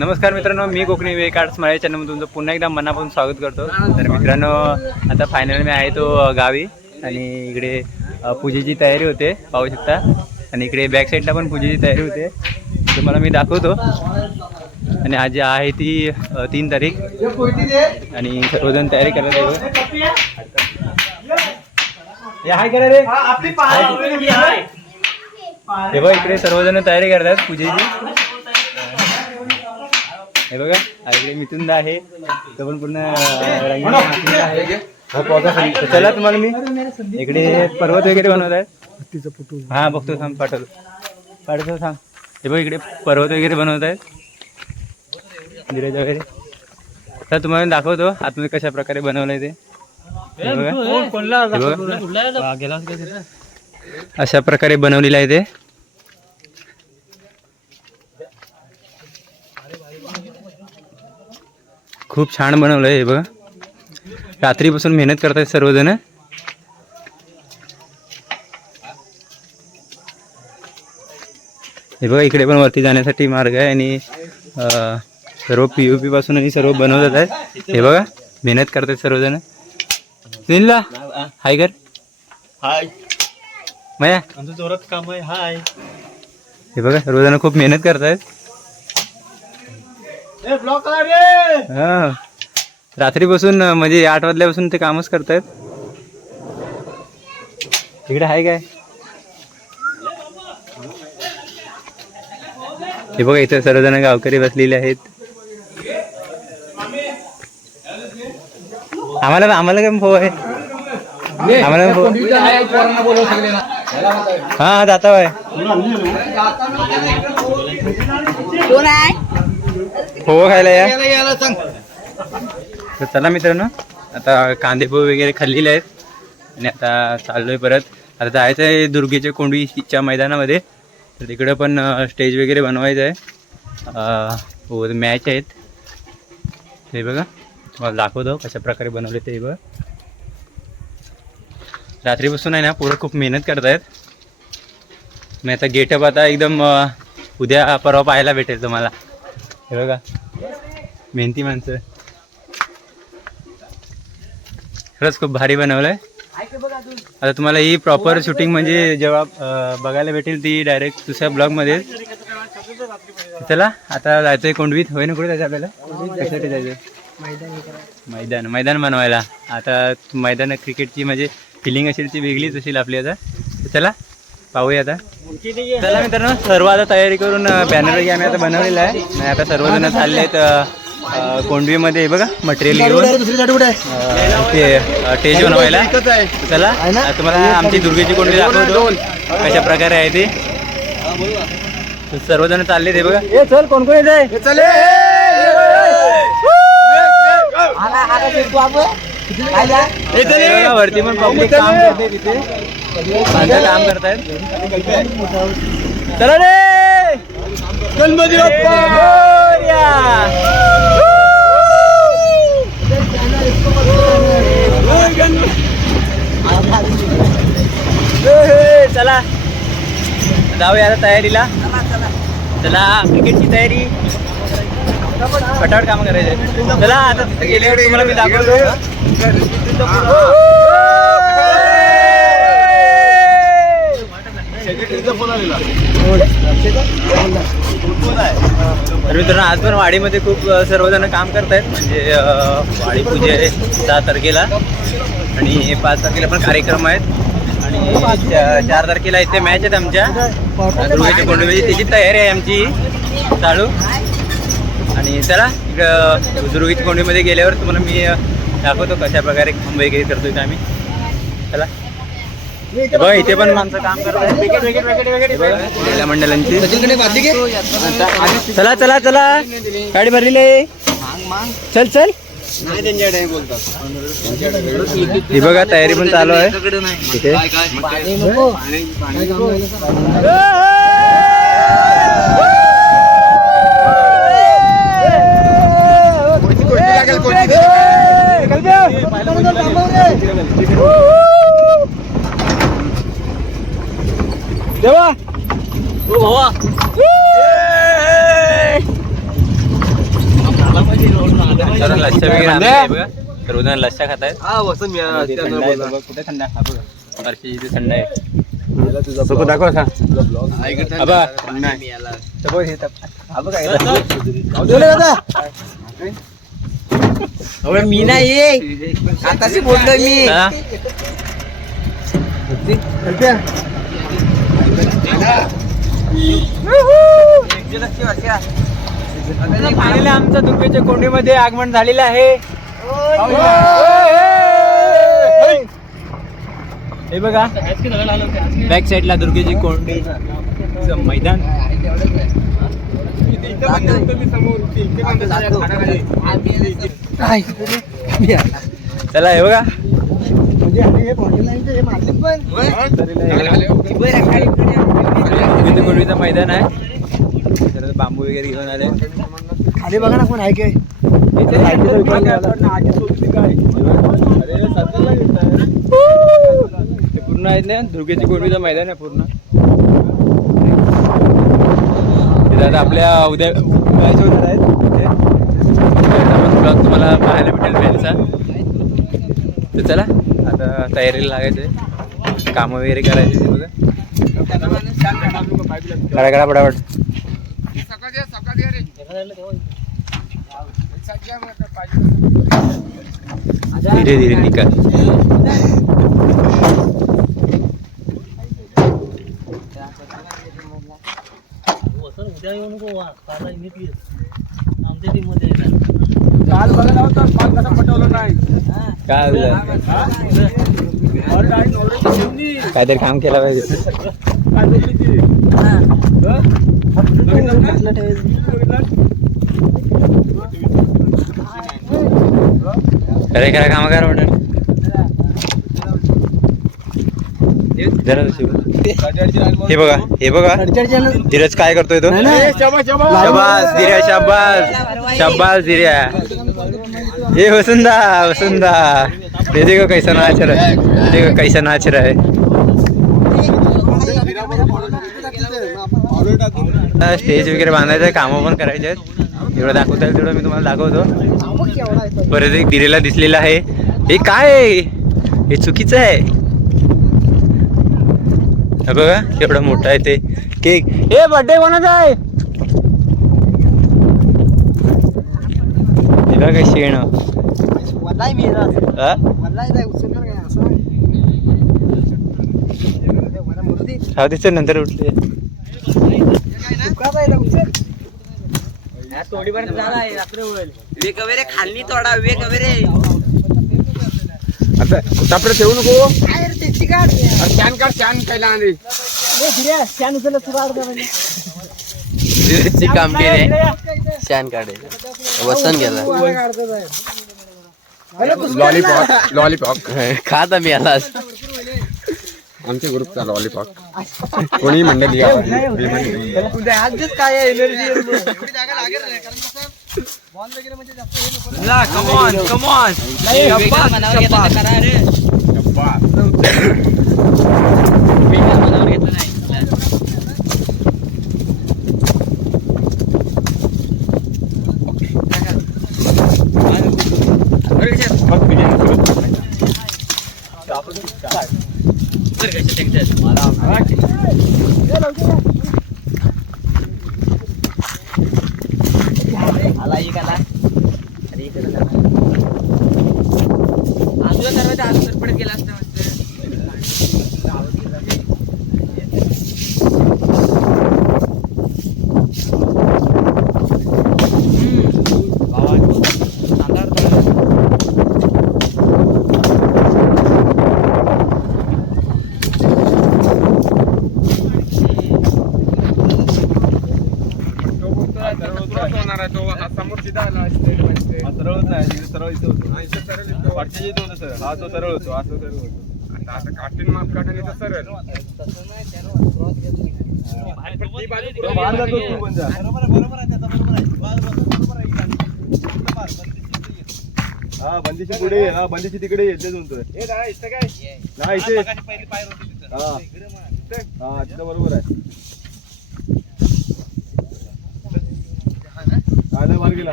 नमस्कार मित्रांनो मी कोकणी विवेक आर्ट्स मराठी चॅनलमध्ये तुमचं पुन्हा एकदा मनापासून स्वागत करतो. तर मित्रांनो आता फायनल मी आहे तो गावी आणि इकडे पूजेची तयारी होते पाहू शकता. आणि इकडे बॅक साईडला पण पूजेची तयारी होते. तुम्हाला मी दाखवतो. आणि आज आहे ती तीन तारीख. आणि सर्वजण तयारी करत आहे. हाय करा रे. हे बघ इकडे सर्वजण तयारी करतात पूजेची. हे बघा हा इकडे मिथुंदा आहे. तो पण पूर्ण मातीचा आहे. तर चला तुम्हाला मी इकडे पर्वत वगैरे बनवत आहेत हा बघतो थांब पाठवतो पाठवतो थांब. हे बघ इकडे पर्वत वगैरे बनवत आहेत गिरेज वगैरे. तर तुम्हाला मी दाखवतो आतमध्ये कशा प्रकारे बनवलंय ते. हे बघा. हे बघा. अशा प्रकारे बनवलेलं आहे ते. खूप छान बनवलं आहे हे बघा. रात्रीपासून मेहनत करतायत सर्वजण. हे बघा इकडे पण वरती जाण्यासाठी मार्ग आहे आणि सर्व पी यू पी पासून आणि सर्व बनवतात आहेत. हे बघा मेहनत करतात सर्वजण. सुनीलला हाय कर. हाय. मया. आमचं जोरात काम आहे. हाय. हे बघा सर्वजण खूप मेहनत करतायत. हा. रात्रीपासून म्हणजे आठ वाजल्यापासून ते कामच करतायत. तिकडे आहे काय? हे बघा इथे सर्वजण गावकरी बसलेले आहेत. आम्हाला आम्हाला काय भाऊ आहे. आम्हाला हा जाता आहे? हो खायला या. तर चला मित्रांनो आता कांदे पोहे वगैरे खाल्लेले आहेत. आणि आता चाललोय परत. आता जायचं आहे दुर्गेच्या कोंडवीच्या मैदानामध्ये. तर तिकडं पण स्टेज वगैरे बनवायचं आहे. मॅच आहेत. हे बघा तुम्हाला दाखवतो कशा प्रकारे बनवले ते बघा. रात्रीपासून आहे ना पोरं खूप मेहनत करतायत. मी आता गेटअप आता एकदम उद्या परवा पाहायला भेटेल तुम्हाला. हे बघा. मेहनती माणसं. खरंच खूप भारी बनवलंय. आता तुम्हाला ही प्रॉपर शूटिंग म्हणजे जेव्हा बघायला भेटेल ती डायरेक्ट दुसऱ्या ब्लॉगमध्ये चला आता जायचंय कोंडवीत. होय ना कुठे जायचं आपल्याला? कशासाठी जायचं मैदान. मैदान बनवायला. आता मैदान क्रिकेटची म्हणजे फिलिंग असेल ती वेगळीच असेल आपली आता. चला. पाहूया आता चला मित्रांनो सर्व आता तयारी करून बॅनर आम्ही आता बनवलेला आहे. आणि आता सर्वजण चालले आहेत कोंडवीमध्ये बघा मटेरियल घेऊन. ते टेज बनवायला चला तुम्हाला आमची दुर्गेची कोंडवी दाखवतो. कशा प्रकारे आहे ते. सर्वजण चालले ते बघा. ए चल कोण कोण येत आहे बघा, वरती पण पब्लिक काम करते तिथे. माणसं काम करतायत. चला रे! गणपती! हे, हे, चला. जाऊया आता तयारीला. चला क्रिकेटची तयारी. पटापट काम करायचे. चला आता गेल्यावर तुम्हाला मी दाखवतो. फोन आलेला. तर मित्रांनो आज पण वाडीमध्ये खूप सर्वजण काम करतायत. म्हणजे वाडी पूजे सहा तारखेला. आणि पाच तारखेला पण कार्यक्रम आहेत. आणि चा- चार तारखेला इथे मॅच आहेत आमच्या. दुर्गाच्या कोंडवीची त्याची तयारी आहे आमची चालू. आणि चला इकडं दुर्गीच्या कोंडवीमध्ये गेल्यावर तुम्हाला मी अ, दाखवतो कशा प्रकारे काम वगैरे करतोय ते आम्ही. चला. बघा इथे पण माणसं काम करतात महिला मंडळांची चला चला चला गाडी भरलेली आहे चल चल ही बघा तयारी पण चालू आहे इथे देवा. लस्सा वगैरे आणलाय आहे बघा. सर्वजण लस्सा खात आहेत हा वसंत मी इथे थंड आहे बघा. कुठे थंड आहे हा बघा बारशी इथे थंड आहे. सोबत दाखव असा. आबा. तर बघ हे तप- हा बघा अबे मी नाही. आताशी बोललोय मी. हा? फायनली आमचं दुर्गेच्या कोंडीमध्ये आगमन झालेलं आहे. हे बघा. बॅक साईडला दुर्गेची कोंडी. मैदान. चला हे बघा. मैदान आहे. बांबू वगैरे घेऊन आले. खाली बघा ना कोण आहे काय ते पूर्ण आहेत ना दुर्गेची कोंडीचं मैदान आहे पूर्ण. आता आपल्या उद्या मॅच होणार आहेत तुम्हाला पाहायला भेटेल त्यांचा तर चला आता तयारीला लागायचं कामं वगैरे करायची ते बघा. करा करा पटापट. धीरे धीरे निकाल. उद्या येऊ नको वा काला. इथे आमच्या टीममध्ये काल. बघायला होता काल कसं पटवलं नाही काय झालं? काहीतरी काम केलं पाहिजे. अरे करा काम करा जरा शिव. हे बघा हे बघा. धीरज काय करतोय तो? शाबास धीर्या शाबास. शाबास धीर्या. ये वसुंदा वसुंदा ये देखो कैसा नाच रहा है. देखो कैसा नाच रहा है आता स्टेज वगैरे बांधायचं आहे कामं पण करायचे आहेत. एवढं दाखवता येईल तेवढं मी तुम्हाला दाखवतो. परत एक दिरेला दिसलेला आहे. हे काय आहे? हे चुकीचं आहे. हे बघा एवढं मोठं आहे ते. केक. हे बर्थडे कोणाचा आहे? शेण. उचलणार काय? मला मुरुदी हा दिसतं नंतर उठते. वेग वगैरे खाल्ली तोडा वेग वगैरे आता तापडे ठेवू नको काय रे काढ स्कॅन कर स्कॅन केला आणि तुला काम केले शान काढे वसन गेला लॉलीपॉप लॉलीपॉप खात मी आला आमच्या ग्रुपचा लॉलीपॉप कोणी मंडळी या. कोणी मंडळी. आजच काय एनर्जी जागा लागेल रे कारण आला एक आला अरे इकडे जा. आजूला सर्वात आजू तर पडत गेला असता मस्त होणार आहे तो हा समोर सीधा आला स्टेट बाय स्टेट. हा सरळ होत नाही तिथे सरळ इथे होतो हा, इथं सरळ इथं होतं. सर हा तो सरळ होतो असं सरळ होतो. आता आता काठीन माप काढून इथं सरळ. पण ती बाजू तो पुढे बाहेर जातो गेली. तू पण जा. हा बंदीची पुढे ये, हा बंदीची तिकडे येते म्हणतोय ए, दादा, इथं काय? नाही इथे. हा हा. तिथं बरोबर आहे.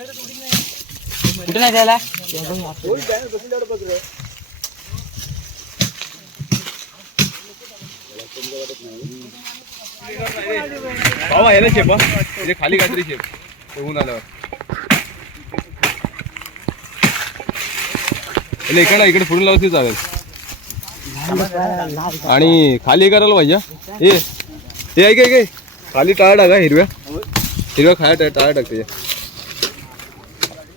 कुठे नाही त्याला? बाबा याला शेप म्हणजे खाली काहीतरी शेप. बघून आल्यावर. इकडे इकडे फुडून लावते चालेल. आणि खाली करायला पाहिजे हे. ऐक ऐक खाली टाळ टाका हिरव्या. हिरव्या खाया टाळ टाकते.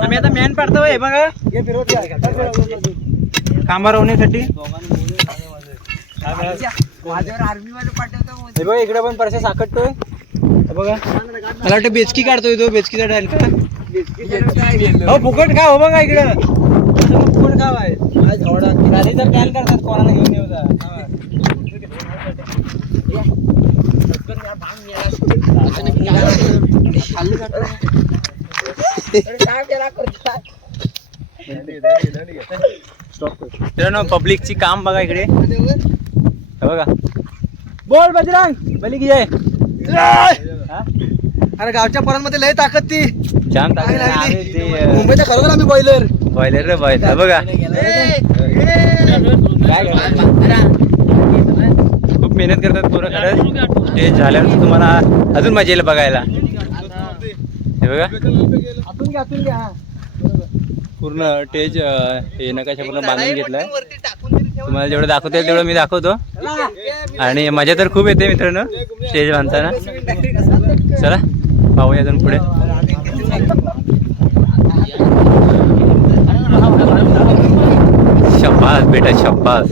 आम्ही आता मॅन पाडतो हे बघा हे बघा इकडे पण परसा साकटतोय हे बघा. मला वाटतं बेचकी काढतोय तो बेचकीचा डायल का? हो फुकट खा हो बघा इकडं. फुकट खाव आहे तर करतात कोणाला घेऊन येऊ मित्रांनो पब्लिकची काम बघा इकडे. हे बघा. बोल बजरंग बली की जय हा? अरे गावच्या पोरांमध्ये लय ताकद ती. छान टाकलं ना. आम्ही मुंबईचा खरोखर बॉयलर बॉयलर रे बॉयलर बघा. मेहनत करतात पोरं खरंच. ते झाल्यावर तुम्हाला अजून मजा येईल बघायला. हे बघा. पूर्ण टेज अं, हे नकाशा पूर्ण बांधून घेतलाय. तुम्हाला जेवढं दाखवता येईल तेवढं मी दाखवतो. आणि मजा तर खूप येते मित्रांनो स्टेज बांधताना चला पाहूया अजून पुढे. शब्बास बेटा शब्बास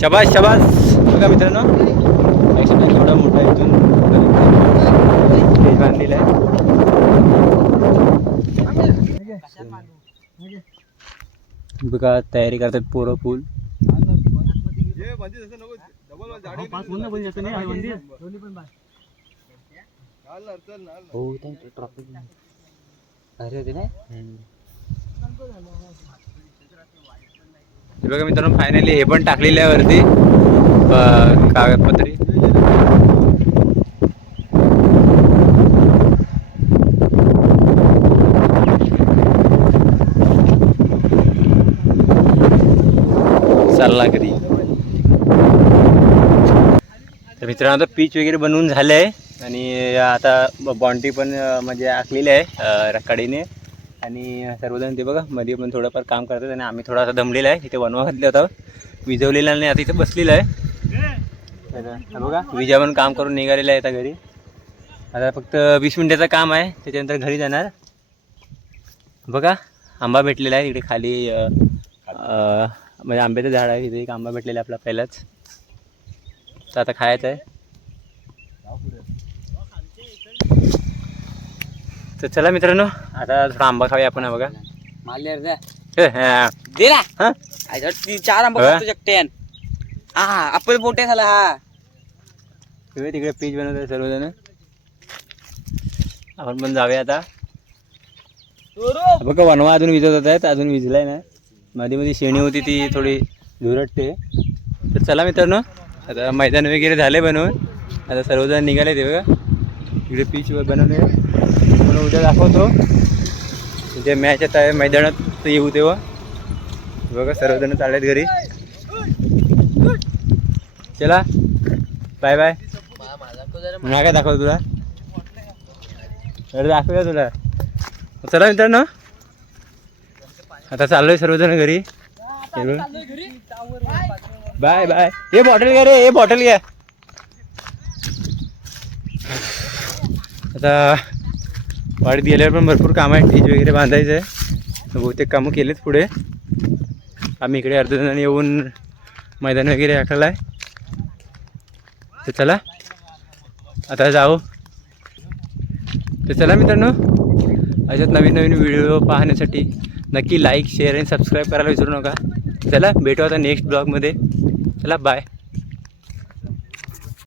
शबाज शबाज बघा मित्रांनो. ॲक्च्युली थोडा मोठा इथून स्टेज बांधलेला आहे. बघा तयारी करतात पोरं फुल. हो ट्रॉफिक अरे होते ना हे बघा मित्रांनो फायनली हे पण टाकलेलं आहे वरती. कागदपत्री. चालला कधी तर मित्रांनो आता पीच वगैरे बनवून झालं आहे आणि आता बॉन्ड्री पण म्हणजे आखलेली आहे अं, रकाडीने. आणि सर्वजण ते बघा मध्ये पण थोडंफार काम करतात आणि आम्ही थोडासा दमलेला आहे. इथे वनवा घातले होता. विजवलेला नाही आता इथे बसलेला आहे. बघा विजा पण काम करून निघालेला आहे आता घरी. आता फक्त वीस मिनिटाचं काम आहे त्याच्यानंतर घरी जाणार. बघा आंबा भेटलेला आहे इकडे खाली म्हणजे आंब्याचं झाड आहे तिथे एक आंबा भेटलेला आहे आपला पहिलाच. तर आता खायचं आहे. तर चला मित्रांनो आता थोडा आंबा खाऊया आपण हा बघा. मारले अर्ध्या हे, हा. दे ना. हा? आयच्या ती चार आंबा. खातो शकते हा आपण मोठे झाला हा. तिकडे तिकडे पीच बनवतात सर्वजण. आपण पण जाऊया आता. बघा वनवा अजून विजत आहेत अजून विजलाय ना. मध्ये मध्ये शेणी होती ती थोडी धुरटते तर चला मित्रांनो आता मैदान वगैरे झाले बनवून. आता सर्वजण निघाले ते बघा. इकडे पीच बनवले तुम्हाला उद्या दाखवतो. जे मॅच आता मैदानात येऊ तेव्हा. बघा सर्वजण चाललेत घरी. चला. बाय बाय मला काय दाखव तुला. अरे दाखवूया तुला. चला मित्रांनो. आता चाललोय सर्वजण घरी. बाय बाय हे बॉटल घ्या रे हे बॉटल घ्या आता वाडीत गेल्यावर पण भरपूर कामं आहेत टीज वगैरे बांधायचं आहे. बहुतेक कामं केलेत पुढे. आम्ही इकडे अर्ध जण येऊन मैदान वगैरे आखलं आहे तर चला. आता जाऊ. तर चला मित्रांनो. अशात नवीन नवीन व्हिडिओ पाहण्यासाठी नक्की लाईक शेअर आणि सबस्क्राईब करायला विसरू नका. चला भेटू आता नेक्स्ट ब्लॉगमध्ये चला बाय